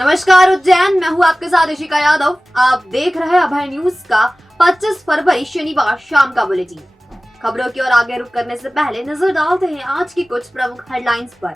नमस्कार उज्जैन, मैं हूँ आपके साथ इशिका यादव। आप देख रहे हैं अभय न्यूज का 25 फरवरी शनिवार शाम का बुलेटिन। खबरों की ओर आगे रुख करने से पहले नजर डालते हैं आज की कुछ प्रमुख हेडलाइंस पर।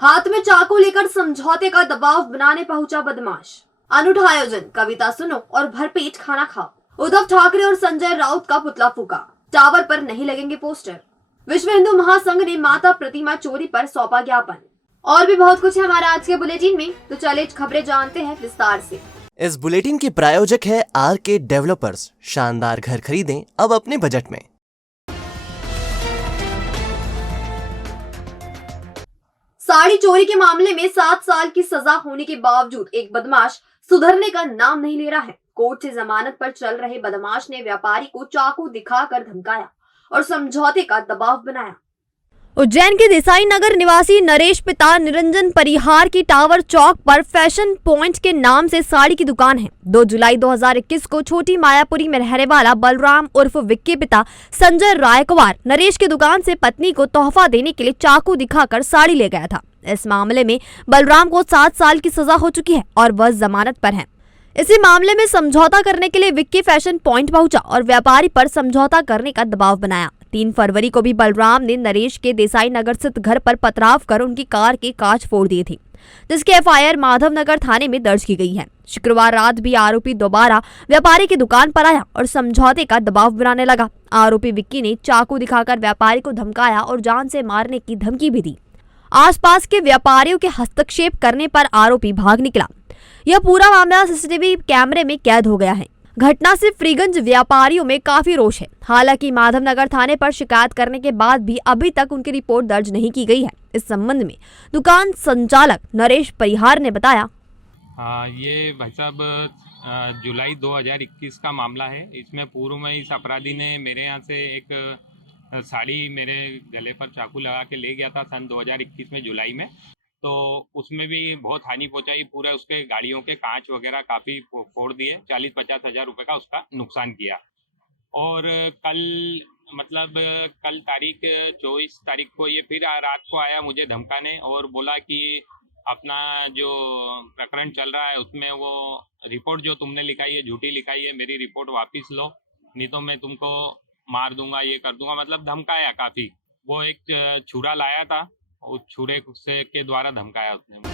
हाथ में चाकू लेकर समझौते का दबाव बनाने पहुंचा बदमाश। अनूठा आयोजन, कविता सुनो और भरपेट खाना खाओ। उद्धव ठाकरे और संजय राउत का पुतला फूका। टावर पर नहीं लगेंगे पोस्टर। विश्व हिंदू महासंघ ने माता प्रतिमा चोरी पर सौंपा ज्ञापन। और भी बहुत कुछ है हमारे आज के बुलेटिन में, तो चलिए खबरें जानते हैं विस्तार से। इस बुलेटिन के प्रायोजक है आरके डेवलपर्स। शानदार घर खरीदें अब अपने बजट में। साड़ी चोरी के मामले में 7 साल की सजा होने के बावजूद एक बदमाश सुधरने का नाम नहीं ले रहा है। कोर्ट से जमानत पर चल रहे बदमाश ने व्यापारी को चाकू दिखाकर धमकाया और समझौते का दबाव बनाया। उज्जैन के देसाई नगर निवासी नरेश पिता निरंजन परिहार की टावर चौक पर फैशन पॉइंट के नाम से साड़ी की दुकान है। 2 जुलाई 2021 को छोटी मायापुरी में रहने वाला बलराम उर्फ विक्की पिता संजय रायकवार नरेश की दुकान से पत्नी को तोहफा देने के लिए चाकू दिखाकर साड़ी ले गया था। इस मामले में बलराम को 7 साल की सजा हो चुकी है और वह जमानत पर है। इसी मामले में समझौता करने के लिए विक्की फैशन पॉइंट पहुंचा और व्यापारी पर समझौता करने का दबाव बनाया। 3 फरवरी को भी बलराम ने नरेश के देसाई नगर स्थित घर पर पथराव कर उनकी कार के कांच फोड़ दिए थे, जिसकी एफआईआर माधवनगर थाने में दर्ज की गई है। शुक्रवार रात भी आरोपी दोबारा व्यापारी की दुकान पर आया और समझौते का दबाव बनाने लगा। आरोपी विक्की ने चाकू दिखाकर व्यापारी को धमकाया और जान से मारने की धमकी भी दी। आसपास के व्यापारियों के हस्तक्षेप करने पर आरोपी भाग निकला। यह पूरा मामला सीसीटीवी कैमरे में कैद हो गया है। घटना से फ्रीगंज व्यापारियों में काफी रोष है। हालांकि माधवनगर थाने पर शिकायत करने के बाद भी अभी तक उनकी रिपोर्ट दर्ज नहीं की गई है। इस संबंध में दुकान संचालक नरेश परिहार ने बताया, ये भाई साहब जुलाई 2021 का मामला है। इसमें पूर्व में इस अपराधी ने मेरे यहाँ से एक साड़ी मेरे गले पर चाकू लगा के ले गया था सन 2021 में जुलाई में। तो उसमें भी बहुत हानि पहुंचाई। पूरे उसके गाड़ियों के कांच वगैरह काफ़ी फोड़ दिए। 40-50 हज़ार रुपये का उसका नुकसान किया। और कल तारीख 24 तारीख को ये फिर रात को आया मुझे धमकाने और बोला कि अपना जो प्रकरण चल रहा है उसमें वो रिपोर्ट जो तुमने लिखाई है झूठी लिखाई है, मेरी रिपोर्ट वापस लो, नहीं तो मैं तुमको मार दूंगा, ये कर दूंगा। मतलब धमकाया काफ़ी। वो एक छुरा लाया था, उस छुरे से के द्वारा धमकाया उसने।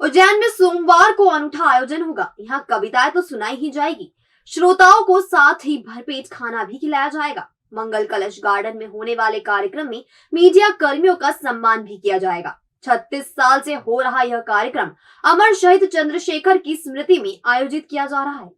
उज्जैन में सोमवार को अनूठा आयोजन होगा। यहाँ कविताएं तो सुनाई ही जाएगी, श्रोताओं को साथ ही भरपेट खाना भी खिलाया जाएगा। मंगल कलश गार्डन में होने वाले कार्यक्रम में मीडिया कर्मियों का सम्मान भी किया जाएगा। 36 साल से हो रहा यह कार्यक्रम अमर शहीद चंद्रशेखर की स्मृति में आयोजित किया जा रहा है।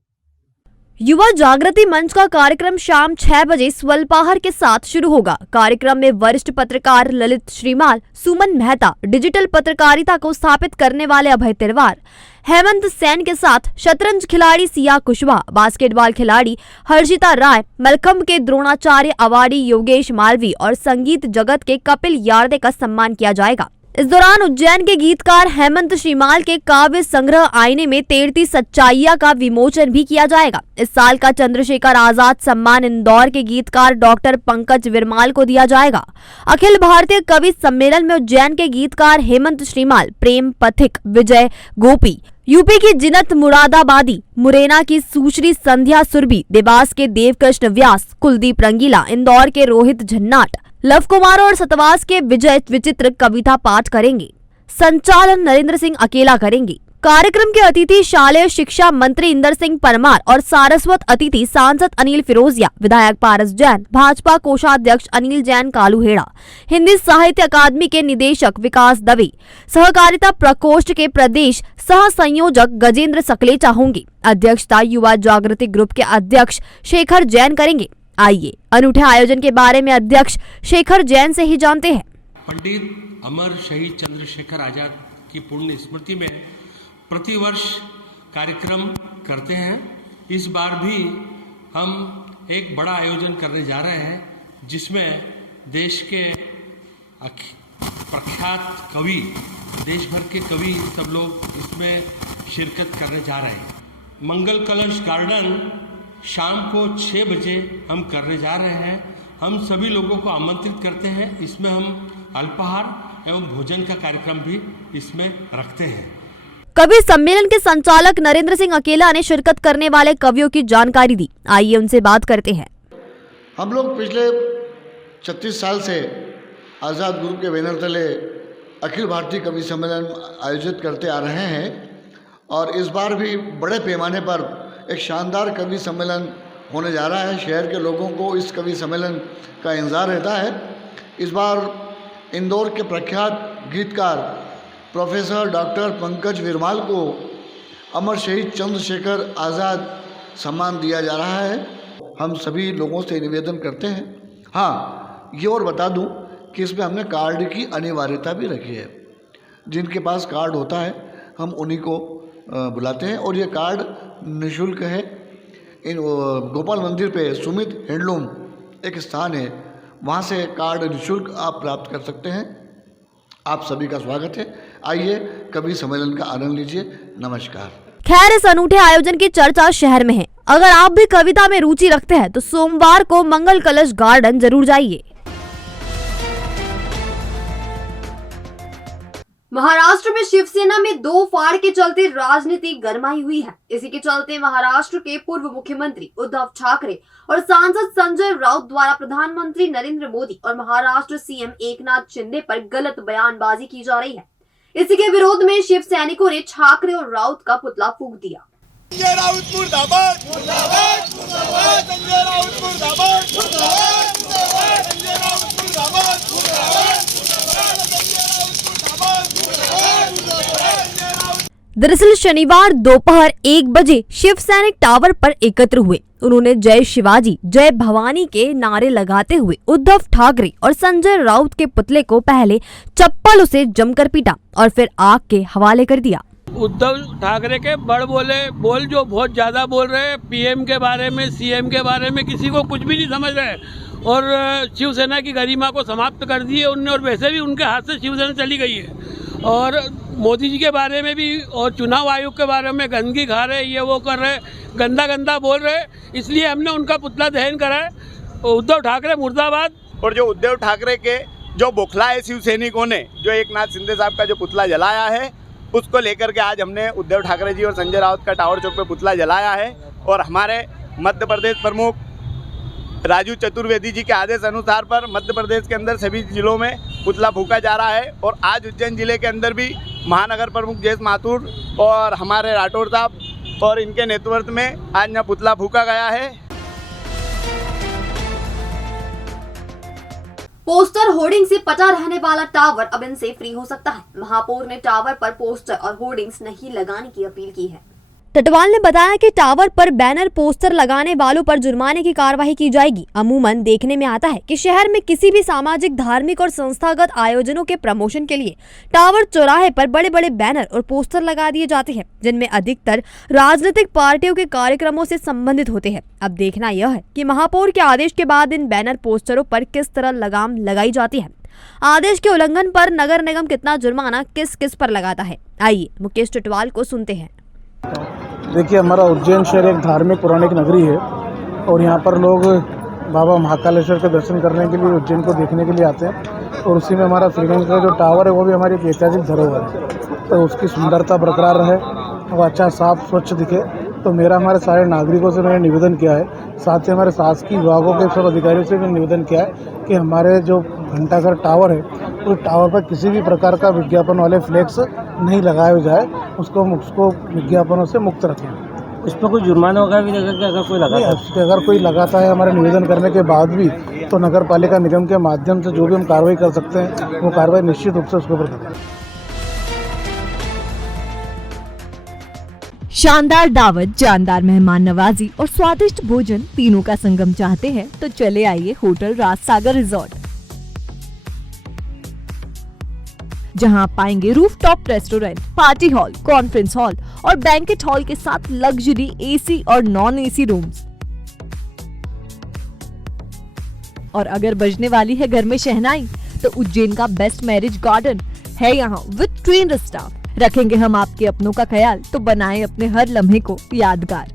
युवा जागृति मंच का कार्यक्रम शाम 6 बजे स्वल्पाहार के साथ शुरू होगा। कार्यक्रम में वरिष्ठ पत्रकार ललित श्रीमाल, सुमन मेहता, डिजिटल पत्रकारिता को स्थापित करने वाले अभय तिरवार, हेमंत सेन के साथ शतरंज खिलाड़ी सिया कुशवाहा, बास्केटबॉल खिलाड़ी हर्षिता राय, मलखम्ब के द्रोणाचार्य अवार्डी योगेश मालवी और संगीत जगत के कपिल यार्दे का सम्मान किया जाएगा। इस दौरान उज्जैन के गीतकार हेमंत श्रीमाल के काव्य संग्रह आईने में तैरती सच्चाइया का विमोचन भी किया जाएगा। इस साल का चंद्रशेखर आजाद सम्मान इंदौर के गीतकार डॉक्टर पंकज विरमाल को दिया जाएगा। अखिल भारतीय कवि सम्मेलन में उज्जैन के गीतकार हेमंत श्रीमाल, प्रेम पथिक विजय गोपी, यूपी की जिनत मुरादाबादी, मुरैना की सुश्री संध्या सुरभि, देवास के देवकृष्ण व्यास, कुलदीप रंगीला, इंदौर के रोहित झन्नाट, लव कुमार और सतवास के विजय विचित्र कविता पाठ करेंगे। संचालन नरेंद्र सिंह अकेला करेंगे। कार्यक्रम के अतिथि शालेय शिक्षा मंत्री इंदर सिंह परमार और सारस्वत अतिथि सांसद अनिल फिरोजिया, विधायक पारस जैन, भाजपा कोषाध्यक्ष अनिल जैन कालूहेड़ा, हिंदी साहित्य अकादमी के निदेशक विकास दवे, सहकारिता प्रकोष्ठ के प्रदेश सह संयोजक गजेंद्र सकलेचा होंगे। अध्यक्षता युवा जागृति ग्रुप के अध्यक्ष शेखर जैन करेंगे। आइए अनूठे आयोजन के बारे में अध्यक्ष शेखर जैन से ही जानते हैं। पंडित अमर शहीद चंद्रशेखर आजाद की पुण्य स्मृति में प्रतिवर्ष कार्यक्रम करते हैं। इस बार भी हम एक बड़ा आयोजन करने जा रहे हैं, जिसमें देश के प्रख्यात कवि, देश भर के कवि सब लोग इसमें शिरकत करने जा रहे हैं। मंगल कलश गार्डन शाम को 6 बजे हम करने जा रहे हैं। हम सभी लोगों को आमंत्रित करते हैं। इसमें हम अल्पाहार एवं भोजन का कार्यक्रम भी इसमें रखते हैं। कवि सम्मेलन के संचालक नरेंद्र सिंह अकेला ने शिरकत करने वाले कवियों की जानकारी दी। आइए उनसे बात करते हैं। हम लोग पिछले 36 साल से आज़ाद ग्रुप के बैनर तले अखिल भारतीय कवि सम्मेलन आयोजित करते आ रहे हैं और इस बार भी बड़े पैमाने पर एक शानदार कवि सम्मेलन होने जा रहा है। शहर के लोगों को इस कवि सम्मेलन का इंतज़ार रहता है। इस बार इंदौर के प्रख्यात गीतकार प्रोफेसर डॉक्टर पंकज विरमाल को अमर शहीद चंद्रशेखर आज़ाद सम्मान दिया जा रहा है। हम सभी लोगों से निवेदन करते हैं। हाँ, ये और बता दूं कि इसमें हमने कार्ड की अनिवार्यता भी रखी है। जिनके पास कार्ड होता है हम उन्हीं को बुलाते हैं और ये कार्ड निःशुल्क है। इन गोपाल मंदिर पे सुमित हैंडलूम एक स्थान है, वहाँ से कार्ड निःशुल्क आप प्राप्त कर सकते हैं। आप सभी का स्वागत है। आइए कवि सम्मेलन का आनंद लीजिए। नमस्कार। खैर, इस अनूठे आयोजन की चर्चा शहर में है। अगर आप भी कविता में रुचि रखते हैं तो सोमवार को मंगल कलश गार्डन जरूर जाइए। महाराष्ट्र में शिवसेना में दो फाड़ के चलते राजनीति गरमाई हुई है। इसी के चलते महाराष्ट्र के पूर्व मुख्यमंत्री उद्धव ठाकरे और सांसद संजय राउत द्वारा प्रधानमंत्री नरेंद्र मोदी और महाराष्ट्र सीएम एकनाथ शिंदे पर गलत बयानबाजी की जा रही है। इसी के विरोध में शिव सैनिकों ने ठाकरे और राउत का पुतला फूंक दिया। संजय राउत मुर्दाबाद, मुर्दाबाद, मुर्दाबाद, संजय राउत मुर्दाबाद, मुर्दाबाद, मुर्दाबाद, संजय राउत मुर्दाबाद, मुर्दाबाद, मुर्दाबाद, संजय राउत मुर्दाबाद, मुर्दाबाद, मुर्दाबाद, संजय राउत। दरअसल शनिवार दोपहर 1 बजे शिव सैनिक टावर पर एकत्र हुए। उन्होंने जय शिवाजी, जय भवानी के नारे लगाते हुए उद्धव ठाकरे और संजय राउत के पुतले को पहले चप्पलों से जमकर पीटा और फिर आग के हवाले कर दिया। उद्धव ठाकरे के बड़ बोल जो बहुत ज्यादा बोल रहे हैं, पीएम के बारे में, सीएम के बारे में, किसी को कुछ भी नहीं समझ रहे और शिवसेना की गरिमा को समाप्त कर दी है उनने और वैसे भी उनके हाथ से शिवसेना चली गई है। और मोदी जी के बारे में भी और चुनाव आयोग के बारे में गंदगी खा रहे, ये वो कर रहे, गंदा बोल रहे, इसलिए हमने उनका पुतला दहन करा है। उद्धव ठाकरे मुर्दाबाद। और जो उद्धव ठाकरे के जो बौखलाए शिव सैनिकों ने जो एकनाथ शिंदे साहब का जो पुतला जलाया है, उसको लेकर के आज हमने उद्धव ठाकरे जी और संजय राउत का टावर चौक पे पुतला जलाया है। और हमारे मध्य प्रदेश प्रमुख राजू चतुर्वेदी जी के आदेश अनुसार पर मध्य प्रदेश के अंदर सभी जिलों में पुतला फूंका जा रहा है। और आज उज्जैन जिले के अंदर भी महानगर प्रमुख जयेश माथुर और हमारे राठौर साहब और इनके नेतृत्व में आज यहाँ पुतला फूंका गया है। पोस्टर होर्डिंग से पटा रहने वाला टावर अब इनसे फ्री हो सकता है। महापौर ने टावर पर पोस्टर और होर्डिंग्स नहीं लगाने की अपील की है। टटवाल ने बताया कि टावर पर बैनर पोस्टर लगाने वालों पर जुर्माने की कार्रवाई की जाएगी। अमूमन देखने में आता है कि शहर में किसी भी सामाजिक, धार्मिक और संस्थागत आयोजनों के प्रमोशन के लिए टावर चौराहे पर बड़े बड़े बैनर और पोस्टर लगा दिए जाते हैं, जिनमें अधिकतर राजनीतिक पार्टियों के कार्यक्रमों से संबंधित होते हैं। अब देखना यह है कि महापौर के आदेश के बाद इन बैनर पोस्टरों पर किस तरह लगाम लगाई जाती है। आदेश के उल्लंघन पर नगर निगम कितना जुर्माना किस किस पर लगाता है, आइए मुकेश टटवाल को सुनते हैं। देखिए, हमारा उज्जैन शहर एक धार्मिक पौराणिक नगरी है और यहाँ पर लोग बाबा महाकालेश्वर के दर्शन करने के लिए, उज्जैन को देखने के लिए आते हैं। और उसी में हमारा श्रीगंज का जो टावर है वो भी हमारी एक ऐतिहासिक धरोहर है, तो उसकी सुंदरता बरकरार रहे, वो अच्छा साफ स्वच्छ दिखे। तो मेरा हमारे सारे नागरिकों से मैंने निवेदन किया है, साथ ही हमारे शासकीय विभागों के सब अधिकारियों से भी निवेदन किया है कि हमारे जो घंटाघर टावर है उस टावर पर किसी भी प्रकार का विज्ञापन वाले फ्लैक्स नहीं लगाए जाए, उसको विज्ञापनों से मुक्त रखें। इस पर कोई जुर्माना वगैरह भी लगेगा अगर कोई लगाता है? अगर कोई लगाता है हमारे निवेदन करने के बाद भी, तो नगर पालिका निगम के माध्यम से जो भी हम कार्रवाई कर सकते हैं वो कार्रवाई निश्चित रूप से उसके ऊपर करें। शानदार दावत, जानदार मेहमान नवाजी और स्वादिष्ट भोजन तीनों का संगम चाहते हैं तो चले आइए होटल राजसागर रिजॉर्ट, जहां आप पाएंगे rooftop restaurant, party hall, conference hall और बैंकेट हॉल के साथ लग्जरी एसी और नॉन एसी रूम्स। और अगर बजने वाली है घर में शहनाई तो उज्जैन का बेस्ट मैरिज गार्डन है यहाँ विद ट्रेन्ड स्टाफ। रखेंगे हम आपके अपनों का ख्याल, तो बनाएं अपने हर लम्हे को यादगार।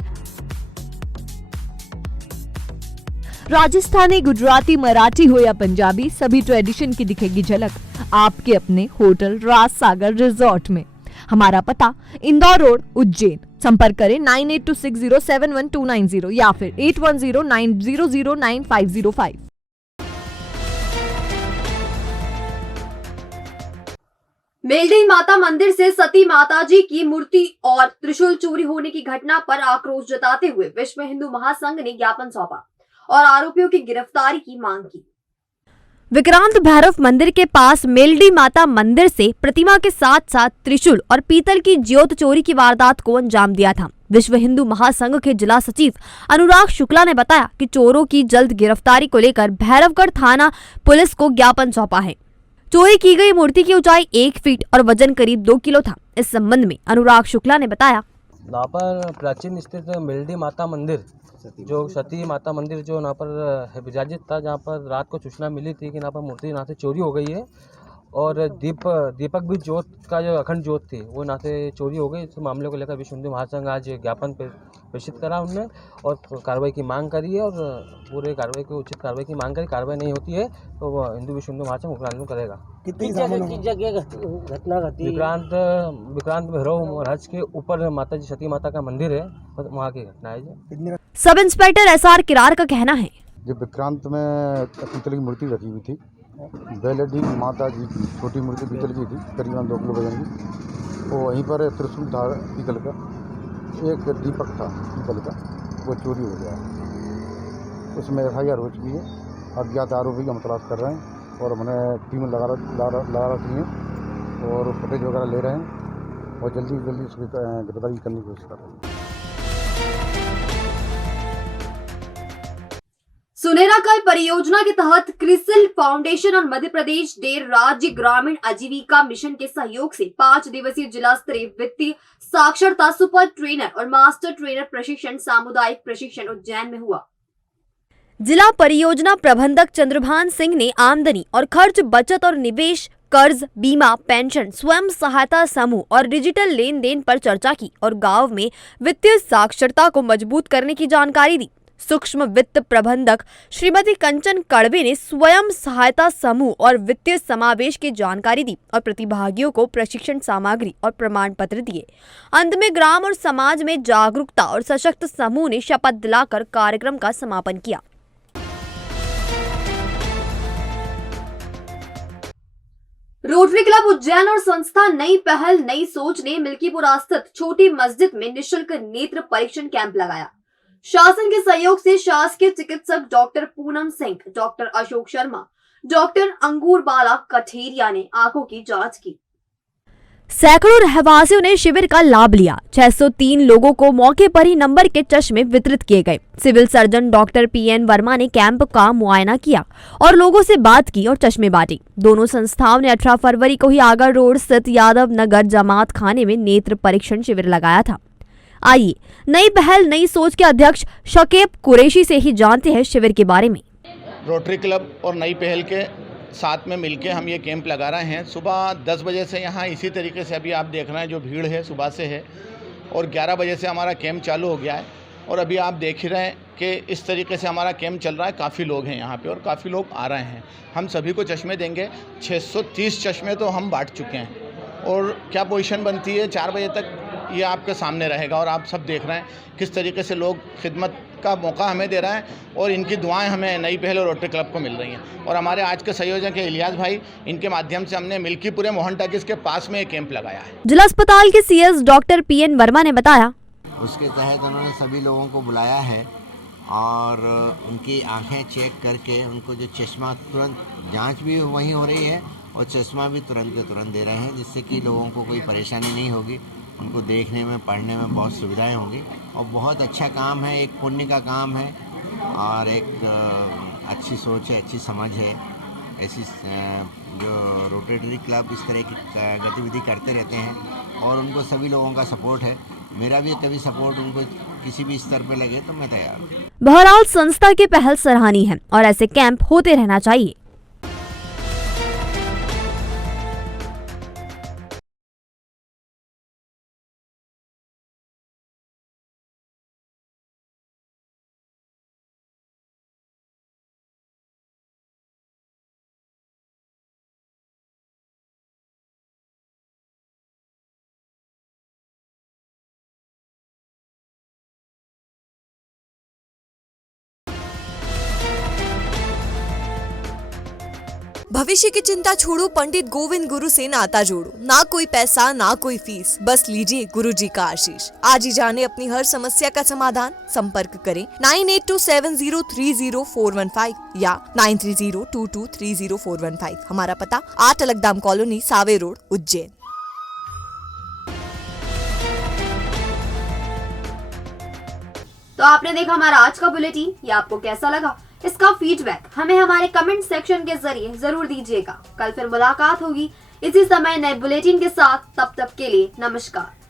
राजस्थानी, गुजराती, मराठी हो या पंजाबी, सभी ट्रेडिशन की दिखेगी झलक। आपके अपने होटल राजसागर रिजॉर्ट में। हमारा पता इंदौर रोड, उज्जैन। संपर्क करें 9826071290 या फिर 8109009505। मेलडी माता मंदिर से सती माताजी की मूर्ति और त्रिशूल चोरी होने की घटना पर आक्रोश जताते हुए विश्व हिंदू महासंघ ने ज्ञापन सौंपा और आरोपियों की गिरफ्तारी की मांग की। विक्रांत भैरव मंदिर के पास मेलडी माता मंदिर से प्रतिमा के साथ साथ त्रिशूल और पीतल की ज्योत चोरी की वारदात को अंजाम दिया था। विश्व हिंदू महासंघ के जिला सचिव अनुराग शुक्ला ने बताया कि चोरों की जल्द गिरफ्तारी को लेकर भैरवगढ़ थाना पुलिस को ज्ञापन सौंपा है। चोरी की गई मूर्ति की ऊंचाई 1 फीट और वजन करीब 2 किलो था। इस संबंध में अनुराग शुक्ला ने बताया, यहाँ पर प्राचीन स्थित मेलडी माता मंदिर, जो सती माता मंदिर जो यहाँ पर विराजित था, जहाँ पर रात को सूचना मिली थी कि यहाँ पर मूर्ति यहाँ से चोरी हो गई है और दीपक भी ज्योत का जो अखंड ज्योत थी वो यहाँ से चोरी हो गई। इस मामले को लेकर विश्व हिंदू महासंघ आज ज्ञापन प्रेषित करा उनने और कार्रवाई की मांग करी है और पूरे कार्रवाई की उचित कार्रवाई की मांग करी। कार्रवाई नहीं होती है तो विश्व हिंदू महासंघ मुकदमा करेगा। किस जगह घटना घटी? विक्रांत भैरव महाराज के ऊपर माता जी सती माता का मंदिर है, वहाँ की घटना है। सब इंस्पेक्टर SR किरार का कहना है, जब विक्रांत में पीतल की मूर्ति रखी हुई थी, बेलडी माता जी की छोटी मूर्ति पीतल की थी, करीबन 2 किलो वजन की। तो वहीं पर त्रिशूल था पीतल का, एक दीपक था पीतल का, वो चोरी हो गया। उसमें FIR हो चुकी है। अज्ञात आरोपी का हम तलाश कर रहे हैं और हमने टीम लगा रखी है और फुटेज वगैरह ले रहे हैं और जल्दी से जल्दी उसकी गिरफ्तारी करने की कोशिश कर रहे हैं। सुनहरा कल परियोजना के तहत क्रिसिल फाउंडेशन और मध्य प्रदेश डेर राज्य ग्रामीण आजीविका मिशन के सहयोग से 5 दिवसीय जिला स्तरीय वित्तीय साक्षरता सुपर ट्रेनर और मास्टर ट्रेनर प्रशिक्षण सामुदायिक प्रशिक्षण उज्जैन में हुआ। जिला परियोजना प्रबंधक चंद्रभान सिंह ने आमदनी और खर्च, बचत और निवेश, कर्ज, बीमा, पेंशन, स्वयं सहायता समूह और डिजिटल लेन देन पर चर्चा की और गांव में वित्तीय साक्षरता को मजबूत करने की जानकारी दी। सूक्ष्म वित्त प्रबंधक श्रीमती कंचन कड़वे ने स्वयं सहायता समूह और वित्तीय समावेश की जानकारी दी और प्रतिभागियों को प्रशिक्षण सामग्री और प्रमाण पत्र दिए। अंत में ग्राम और समाज में जागरूकता और सशक्त समूह ने शपथ दिलाकर कार्यक्रम का समापन किया। रोटरी क्लब उज्जैन और संस्था नई पहल नई सोच ने मिल्कीपुरा स्थित छोटी मस्जिद में निशुल्क नेत्र परीक्षण कैंप लगाया। शासन के सहयोग से शासकीय चिकित्सक doctor Poonam Singh, doctor Ashok Sharma, doctor अंगूर बाला कठेरिया ने आंखों की जांच की। सैकड़ों रहवासियों ने शिविर का लाभ लिया। 603 लोगों को मौके पर ही नंबर के चश्मे वितरित किए गए। Civil surgeon doctor PN Verma ने कैंप का मुआयना किया और लोगों से बात की और चश्मे बांटे। दोनों संस्थाओं ने 18 फरवरी को ही आगर रोड स्थित यादव नगर जमात खाने में नेत्र परीक्षण शिविर लगाया था। आइए नई पहल नई सोच के अध्यक्ष शकीब कुरैशी से ही जानते हैं शिविर के बारे में। रोटरी क्लब और नई पहल के साथ में मिलके हम ये कैंप लगा रहे हैं। सुबह 10 बजे से यहाँ इसी तरीके से अभी आप देख रहे हैं जो भीड़ है सुबह से है और 11 बजे से हमारा कैंप चालू हो गया है और अभी आप देख ही रहे हैं कि इस तरीके से हमारा कैंप चल रहा है। काफ़ी लोग हैं यहाँ पे और काफ़ी लोग आ रहे हैं। हम सभी को चश्मे देंगे। 630 चश्मे तो हम बांट चुके हैं और क्या पोजीशन बनती है 4 बजे तक ये आपके सामने रहेगा और आप सब देख रहे हैं किस तरीके से लोग खिदमत का मौका हमें दे रहे हैं और इनकी दुआएं हमें नई पहल और रोटरी क्लब को मिल रही हैं। और हमारे आज के संयोजक है इलियास भाई, इनके माध्यम से हमने मिल्कीपुरे मोहन टाकीज के पास में एक कैंप लगाया है। जिला अस्पताल के CS डॉक्टर PN वर्मा ने बताया, उसके तहत उन्होंने सभी लोगों को बुलाया है और उनकी आंखें चेक करके उनको जो चश्मा तुरंत जाँच भी वहीं हो रही है और चश्मा भी तुरंत के तुरंत दे रहे हैं, जिससे कि लोगों को कोई परेशानी नहीं होगी। उनको देखने में पढ़ने में बहुत सुविधाएं होंगी और बहुत अच्छा काम है, एक पुण्य का काम है और एक अच्छी सोच है, अच्छी समझ है। ऐसी जो रोटरी क्लब इस तरह की गतिविधि करते रहते हैं और उनको सभी लोगों का सपोर्ट है। मेरा भी कभी सपोर्ट उनको किसी भी स्तर पर लगे तो मैं तैयार हूँ। बहरहाल संस्था की पहल सराहनीय है और ऐसे कैंप होते रहना चाहिए। भविष्य की चिंता छोड़ो, पंडित गोविंद गुरु से नाता जोड़ो। ना कोई पैसा ना कोई फीस, बस लीजिए गुरु जी का आशीष। आज ही जाने अपनी हर समस्या का समाधान। संपर्क करें 9827030415 या 9302230415। हमारा पता 8 अलगदाम कॉलोनी, सावे रोड, उज्जैन। तो आपने देखा हमारा आज का बुलेटिन। ये आपको कैसा लगा? इसका फीडबैक हमें हमारे कमेंट सेक्शन के जरिए जरूर दीजिएगा। कल फिर मुलाकात होगी इसी समय नए बुलेटिन के साथ। तब तक के लिए नमस्कार।